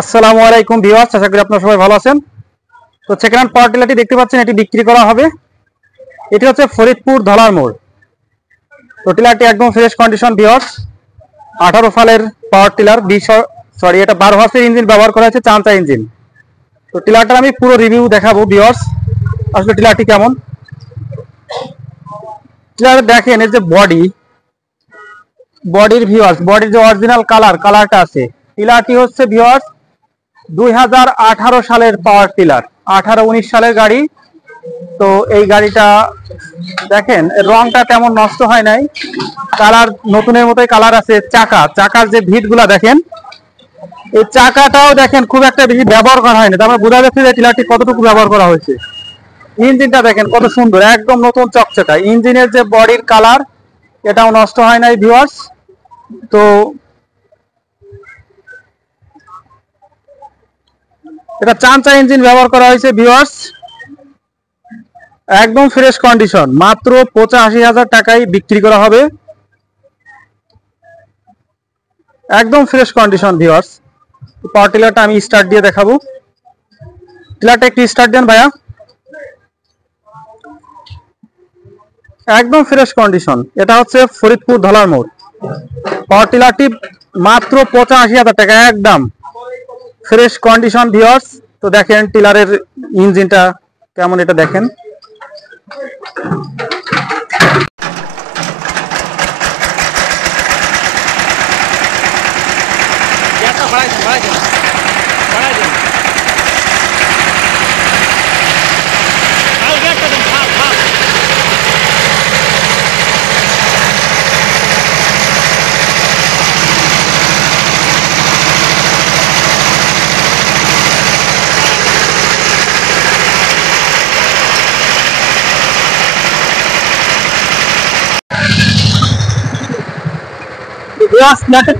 আসসালামু আলাইকুম ভিউয়ার্স, আশা করি আপনারা সবাই ভালো আছেন। তো সেকেন্ড হ্যান্ড পাওয়ার টিলারটি দেখতে পাচ্ছেন, এটি বিক্রি করা হবে। এটি হচ্ছে ফরিদপুর ধলার মোড়। তো টিলারটি একদম ফ্রেশ কন্ডিশন ভিউয়ার্স, 18 সালের পাওয়ার টিলার, এটা 12 হর্সের ইঞ্জিন ব্যবহার করা হয়েছে, চাঞ্চা ইঞ্জিন। তো টিলারটার আমি পুরো রিভিউ দেখাবো ভিউয়ার্স, আসলে টিলারটি কেমন। টিলার দেখেন এর যে বডির ভিউয়ার্স, বডির যে অরিজিনাল কালারটা আছে। টিলারটি হচ্ছে ভিউয়ার্স 2018 সালের পাওয়ার টিলার, 18-19 সালের গাড়ি। তো এই গাড়িটা দেখেন রংটা তেমন নষ্ট হয় নাই, কালার নতুনের মতোই কালার আছে। চাকার যে ভিট গুলা দেখেন, এই চাকাটাও দেখেন খুব একটা বেশি ব্যবহার করা হয়নি, তারপরে বোঝা যাচ্ছে যে টিলারটি কতটুকু ব্যবহার করা হয়েছে। ইঞ্জিনটা দেখেন কত সুন্দর, একদম নতুন চকচকা। ইঞ্জিনের যে বডির কালার, এটাও নষ্ট হয় নাই ভিউয়ার্স। তো এটা চাঞ্চা ইঞ্জিন ব্যবহার করা হয়েছে ভিউয়ার্স, একদম ফ্রেশ কন্ডিশন, মাত্র 85,000 টাকায় বিক্রি করা হবে। একদম ফ্রেশ কন্ডিশন ভিউয়ার্স। পাওয়ার টিলারটা আমি স্টার্ট দিয়ে দেখাবো। টিলারটা একটু স্টার্ট দেন ভাইয়া। একদম ফ্রেশ কন্ডিশন, এটা হচ্ছে ফরিদপুর ধলার মোড়। পাওয়ার টিলারটি মাত্র 85,000 টাকা, একদম ফ্রেশ কন্ডিশন ভিউয়ার্স। তো দেখেন টিলারের ইঞ্জিনটা কেমন, এটা দেখেন।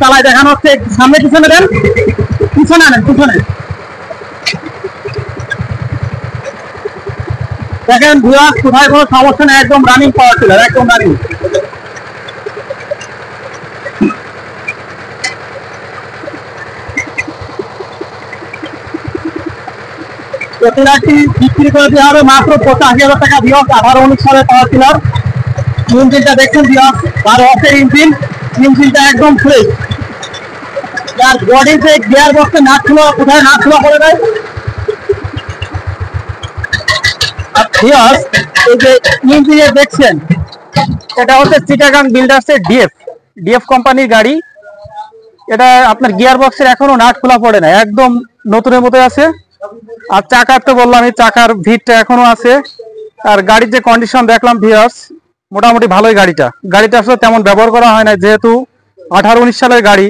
চালায় দেখানো হচ্ছে, সামনে পিছনে দেন, পিছনে আনেন, পিছনে দেখেন ভিউয়ার্স, কোথায় কোনো সমস্যা নেই, একদম রানিং পাওয়ার টিলার, একদম রানিং। টিলারটি বিক্রি করে দেওয়া হবে মাত্র 85,000 টাকা ভিউয়ার্স, 18-19 সালের পাওয়ার টিলার। ইঞ্জিনটা দেখছেন ভিউয়ার্স, 12 হর্সের ইঞ্জিন, ইঞ্জিনটা একদম ফ্রেশ। আর বডির যে গিয়ার বক্সে নাট খোলা, কোথায় নাট খোলা করে দেয়। আর ভিউয়ার্স, এই যে ইঞ্জিনে দেখছেন, এটা হচ্ছে চিটাগাং বিল্ডার্সের ডিএফ কোম্পানির গাড়ি। এটা আপনার গিয়ার বক্সের এখনো নাট খোলা পড়ে না, একদম নতুনের মতো আছে। আর চাকার তো বললাম, এই চাকার ভিটটা এখনো আছে। আর গাড়ির যে কন্ডিশন দেখলাম ভিউয়ার্স, মোটামুটি ভালোই। গাড়িটা আসলে তেমন ব্যবহার করা হয় না, যেহেতু 18-19 সালের গাড়ি।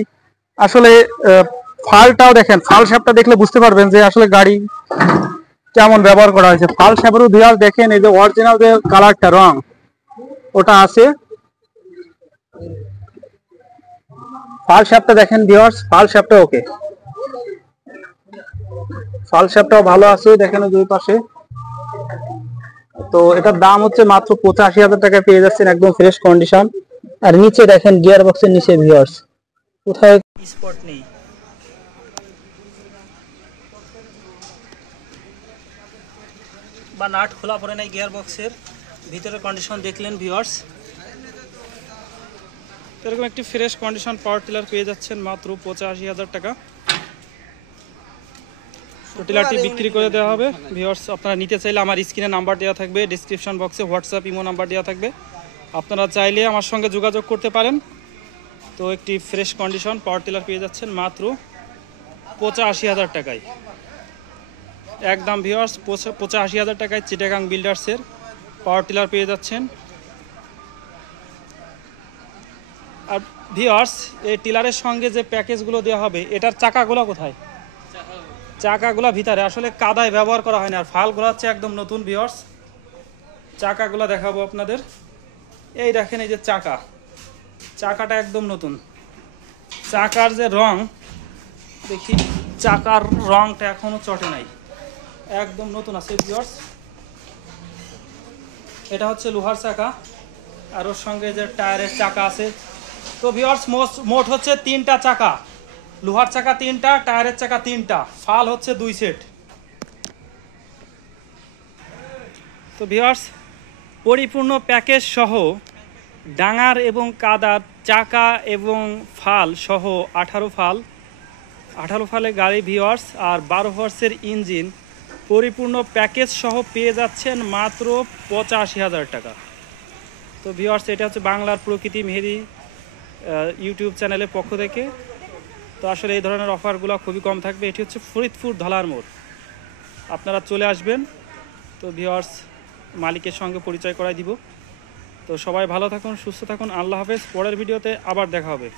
আসলে ফালটাও দেখেন, ফাল শ্যাপটা দেখলে বুঝতে পারবেন যে আসলে গাড়ি কেমন ব্যবহার করা হয়েছে। ফাল শ্যাপেরও ভিউয়ার্স দেখেন, এই যে অরিজিনাল যে কালারটা, রং ওটা আছে। ফাল শ্যাপটা দেখেন ভিউয়ার্স, ফাল শ্যাপটা ওকে, ফাল শ্যাপটাও ভালো আছে, দেখেন দুই পাশে। তো এটার দাম হচ্ছে মাত্র 85,000 টাকায় পেয়ে যাচ্ছেন, একদম ফ্রেশ কন্ডিশন। আর নিচে দেখেন গিয়ার বক্সের নিচে ভিউয়ার্স কোথায় স্পট নেই। বা নাট খোলা পড়ে নাই গিয়ার বক্সের ভিতরে, কন্ডিশন দেখলেন ভিউয়ার্স। এরকম একটি ফ্রেশ কন্ডিশন পাওয়ার টিলার পেয়ে যাচ্ছেন মাত্র 85,000 টাকা। টিলারটি বিক্রি করে দেওয়া হবে ভিউয়ার্স। আপনারা নিতে চাইলে আমার স্ক্রিনে নাম্বার দেওয়া থাকবে, ডেসক্রিপশন বক্সে হোয়াটসঅ্যাপ ইমো নাম্বার দেওয়া থাকবে, আপনারা চাইলে আমার সঙ্গে যোগাযোগ করতে পারেন। তো একটি ফ্রেশ কন্ডিশন পাওয়ার টিলার পেয়ে যাচ্ছেন মাত্র 85,000 টাকায়, একদম ভিউয়ার্স 85,000 টাকায় চিটাগাং বিল্ডার্সের পাওয়ার টিলার পেয়ে যাচ্ছেন। আর ভিউয়ার্স, এই টিলারের সঙ্গে যে প্যাকেজগুলো দেওয়া হবে, এটার চাকাগুলো কোথায়? চাকাগুলো ভিতরে, আসলে কাদায় ব্যবহার করা হয় না। আর ফালগুলো হচ্ছে একদম নতুন ভিউয়ার্স। চাকাগুলো দেখাবো আপনাদের, এই দেখেন, এই যে চাকাটা একদম নতুন। চাকার যে রং দেখি, চাকার রংটা এখনো চটে নাই, একদম নতুন আছে ভিউয়ার্স। এটা হচ্ছে লোহার চাকা, আর ওর সঙ্গে যে টায়ারের চাকা আছে। তো ভিউয়ার্স, মোট হচ্ছে 3টা চাকা, লোহার চাকা 3টা, টায়ারের চাকা 3টা, ফাল হচ্ছে 2 সেট। তো ভিউয়ার্স, পরিপূর্ণ প্যাকেজ সহ ডাঙার এবং কাদার চাকা এবং ফাল সহ 18 ফালের গাড়ি ভিউয়ার্স, আর 12 হর্সের ইঞ্জিন, পরিপূর্ণ প্যাকেজ সহ পেয়ে যাচ্ছেন মাত্র 85,000 টাকা। তো ভিউয়ার্স, এটা হচ্ছে বাংলার প্রকৃতি মেহেদি ইউটিউব চ্যানেলের পক্ষ থেকে। তো আসলে এই ধরনের অফারগুলো খুবই কম থাকবে। এটি হচ্ছে ফরিদপুর ধলার মোড়, আপনারা চলে আসবেন। তো ভিউয়ার্স, মালিকের সঙ্গে পরিচয় করাই দিব। তো সবাই ভালো থাকুন, সুস্থ থাকুন, আল্লাহ হাফেজ। পরের ভিডিওতে আবার দেখা হবে।